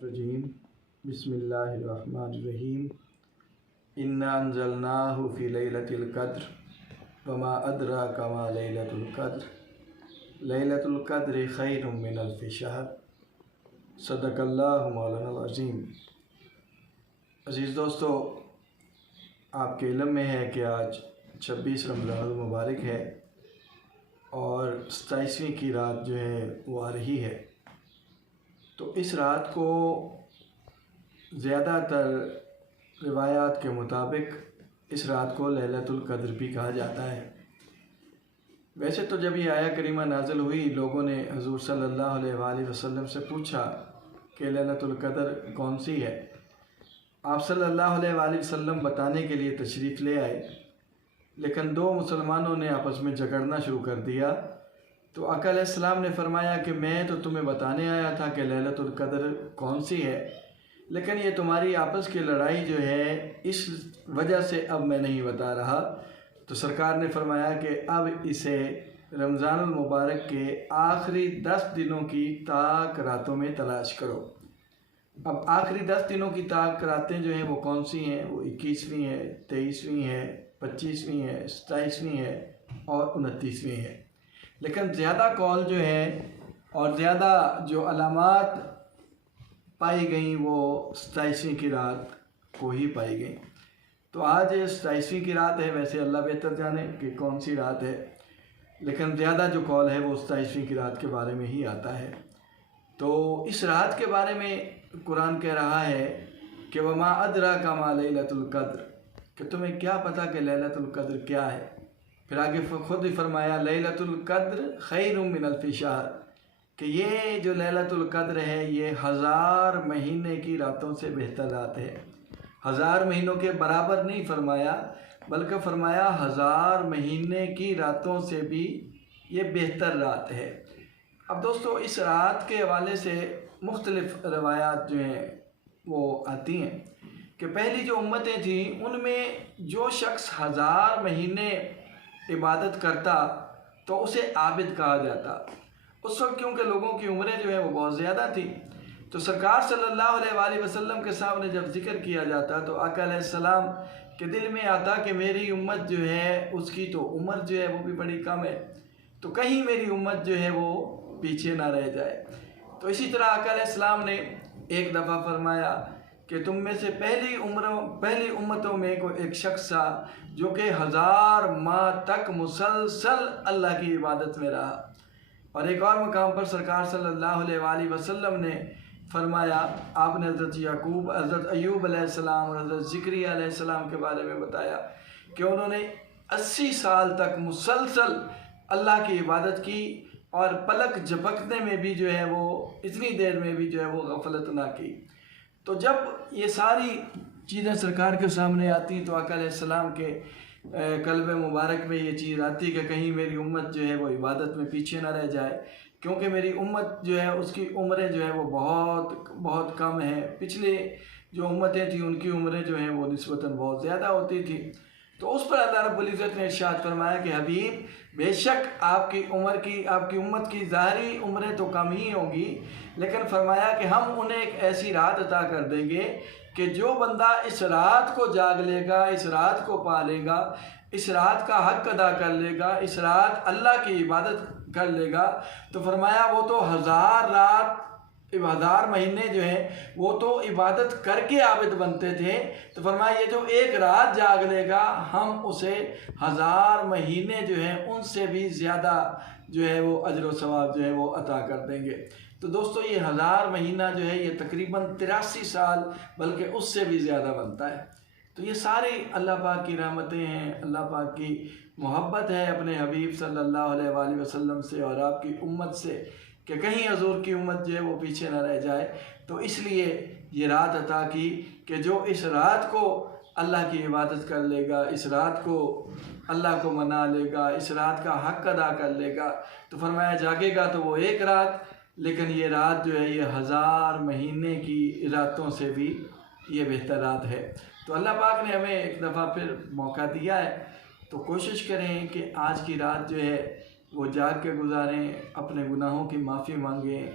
रजीम बिस्मिल्लाहिर्रहमानिर्रहीम इन्ना अंज़लनाहु फ़ी लैलतिल क़द्र वमा अदराका मा लैलतुल क़द्रि खैरुम मिन अल्फ़ि शहर सदक़ल्लाहु मौलाना अज़ीम। अज़ीज़ दोस्तों, आपके इल्म में है कि आज 26 रमज़ानुल मुबारक है और 27वीं की रात जो है वो आ रही है। तो इस रात को ज़्यादातर रिवायात के मुताबिक इस रात को लैलतुल क़द्र भी कहा जाता है। वैसे तो जब ये आया करीमा नाज़िल हुई, लोगों ने हुज़ूर सल्लल्लाहु अलैहि वसल्लम से पूछा कि लैलतुल क़द्र कौन सी है। आप सल्लल्लाहु अलैहि वसल्लम बताने के लिए तशरीफ़ ले आए, लेकिन दो मुसलमानों ने आपस में झगड़ना शुरू कर दिया। तो आका अलैहिस्सलाम ने फरमाया कि मैं तो तुम्हें बताने आया था कि लैलतुल क़द्र कौन सी है, लेकिन ये तुम्हारी आपस की लड़ाई जो है इस वजह से अब मैं नहीं बता रहा। तो सरकार ने फरमाया कि अब इसे रमज़ानुल मुबारक के आखिरी 10 दिनों की ताक रातों में तलाश करो। अब आखिरी 10 दिनों की ताक रातें जो हैं वो कौन सी हैं? वो 21वीं है, 23वीं है, 25वीं है, 27वीं है और 29वीं है। लेकिन ज़्यादा कौल जो है और ज़्यादा जो अलामात पाई गई वो 27वीं की रात को ही पाई गई। तो आज 27वीं की रात है। वैसे अल्लाह बेहतर जाने कि कौन सी रात है, लेकिन ज़्यादा जो कौल है वो 27वीं की रात के बारे में ही आता है। तो इस रात के बारे में कुरान कह रहा है कि वमा अदराका मा लैलतुल क़द्र, कि तुम्हें क्या पता कि लैलतुल क़द्र क्या है। फिर आगे खुद ही फरमाया लैलतुल क़द्र खैरुम मिन अल्फ़ि शहर, कि ये जो लैलतुल क़द्र है ये 1000 महीने की रातों से बेहतर रात है। 1000 महीनों के बराबर नहीं फरमाया, बल्कि फरमाया 1000 महीने की रातों से भी ये बेहतर रात है। अब दोस्तों, इस रात के हवाले से मुख्तलिफ रवायात जो हैं वो आती हैं कि पहली जो उम्मतें थीं उनमें जो शख्स 1000 महीने इबादत करता तो उसे आबिद कहा जाता। उस वक्त क्योंकि लोगों की उम्रें जो है वो बहुत ज़्यादा थी, तो सरकार सल्लल्लाहु अलैहि वसल्लम के सामने जब जिक्र किया जाता तो आका अलैहिस्सलाम के दिल में आता कि मेरी उम्मत जो है उसकी तो उम्र जो है वो भी बड़ी कम है, तो कहीं मेरी उम्मत जो है वो पीछे ना रह जाए। तो इसी तरह आका अलैहिस्सलाम ने एक दफ़ा फरमाया कि तुम में से पहली उम्मतों में कोई एक शख्स था जो कि 1000 माह तक मुसलसल अल्लाह की इबादत में रहा। और एक और मकाम पर सरकार सल्लल्लाहु अलैहि वसल्लम ने फरमाया, आपने हज़रत याकूब, हज़रत अय्यूब अलैहिस्सलाम और हज़रत ज़िक्रिया अलैहिस्सलाम के बारे में बताया कि उन्होंने 80 साल तक मुसलसल अल्लाह की इबादत की और पलक झपकने में भी जो है वो इतनी देर में भी जो है वो गफलत ना की। तो जब ये सारी चीज़ें सरकार के सामने आती तो आका अलैहिस्सलाम के कल्ब मुबारक में ये चीज़ आती कि कहीं मेरी उम्मत जो है वो इबादत में पीछे ना रह जाए, क्योंकि मेरी उम्मत जो है उसकी उम्रें जो है वो बहुत बहुत कम है। पिछले जो उम्मतें थी उनकी उम्रें जो हैं वो निस्बतन बहुत ज़्यादा होती थी। तो उस पर अल्लाह रब्बुल इज़्ज़त ने इरशाद फरमाया कि हबीब, बेशक आपकी उम्मत की ज़ाहिरी उम्रें तो कम ही होंगी, लेकिन फरमाया कि हम उन्हें एक ऐसी रात अता कर देंगे कि जो बंदा इस रात को जाग लेगा, इस रात को पा लेगा, इस रात का हक़ अदा कर लेगा, इस रात अल्लाह की इबादत कर लेगा, तो फरमाया वो तो 1000 महीने जो हैं वो तो इबादत करके आबिद बनते थे। तो फरमाया ये जो एक रात जाग लेगा हम उसे 1000 महीने जो हैं उनसे भी ज़्यादा जो है वो अजर व सवाब जो है वो अता कर देंगे। तो दोस्तों, ये 1000 महीना जो है ये तकरीबन 83 साल बल्कि उससे भी ज़्यादा बनता है। तो ये सारी अल्लाह पाक की रहमतें हैं, अल्लाह पाक की मोहब्बत है अपने हबीब सल्लल्लाहु अलैहि वसल्लम से और आपकी उम्मत से कि कहीं हजूर की उम्मत जो है वो पीछे ना रह जाए। तो इसलिए ये रात अता की कि जो इस रात को अल्लाह की इबादत कर लेगा, इस रात को अल्लाह को मना लेगा, इस रात का हक़ अदा कर लेगा, तो फरमाया जागेगा तो वो एक रात, लेकिन ये रात जो है ये 1000 महीने की रातों से भी ये बेहतर रात है। तो अल्लाह पाक ने हमें एक दफ़ा फिर मौका दिया है, तो कोशिश करें कि आज की रात जो है वो जाग के गुजारें, अपने गुनाहों की माफ़ी मांगें,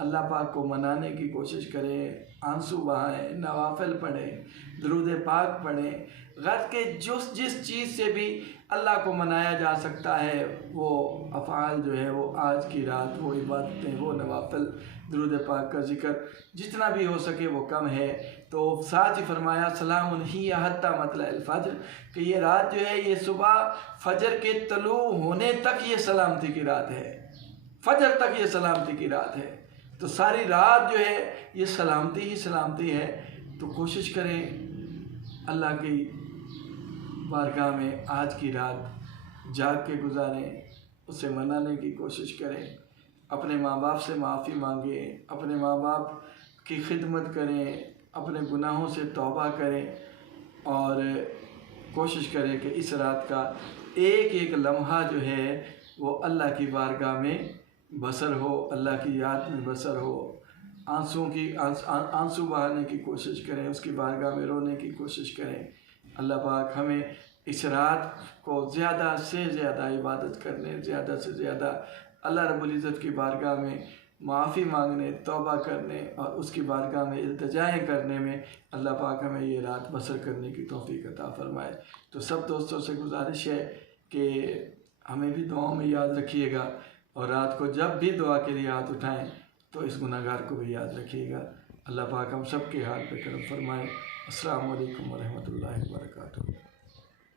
अल्लाह पाक को मनाने की कोशिश करें, आंसू बहाएं, नवाफिल पढ़ें, दुरूद पाक पढ़ें। गर्ज के जिस चीज़ से भी अल्लाह को मनाया जा सकता है वो अफ़आल जो है, वो आज की रात, वो इबादतें, वो नवाफिल, दुरूद पाक का ज़िक्र जितना भी हो सके वो कम है। तो साथ ही फरमाया सलामुन हिया हत्ता मतलअल फ़ज्र, कि ये रात जो है ये सुबह फजर के तलू होने तक ये सलामती की रात है, फजर तक ये सलामती की रात है। तो सारी रात जो है ये सलामती ही सलामती है। तो कोशिश करें अल्लाह की बारगाह में आज की रात जाग के गुजारें, उसे मनाने की कोशिश करें, अपने माँ बाप से माफ़ी मांगें, अपने माँ बाप की खिदमत करें, अपने गुनाहों से तौबा करें और कोशिश करें कि इस रात का एक एक लम्हा जो है वो अल्लाह की बारगाह में बसर हो, अल्लाह की याद में बसर हो। आंसू बहाने की कोशिश करें, उसकी बारगाह में रोने की कोशिश करें। अल्लाह पाक हमें इस रात को ज़्यादा से ज़्यादा इबादत करने, ज़्यादा से ज़्यादा अल्लाह रब्बुल इज़्ज़त की बारगाह में माफ़ी मांगने, तौबा करने और उसकी बारगाह में इल्तिजाएं करने में अल्लाह पाक हमें ये रात बसर करने की तौफीक अता फ़रमाए। तो सब दोस्तों से गुजारिश है कि हमें भी दुआओं में याद रखिएगा और रात को जब भी दुआ के लिए हाथ उठाएं तो इस गुनाहगार को भी याद रखिएगा। अल्लाह पाक हम सब के हाल पे करम फरमाए। अस्सलामु अलैकुम व रहमतुल्लाहि व बरकातुहू।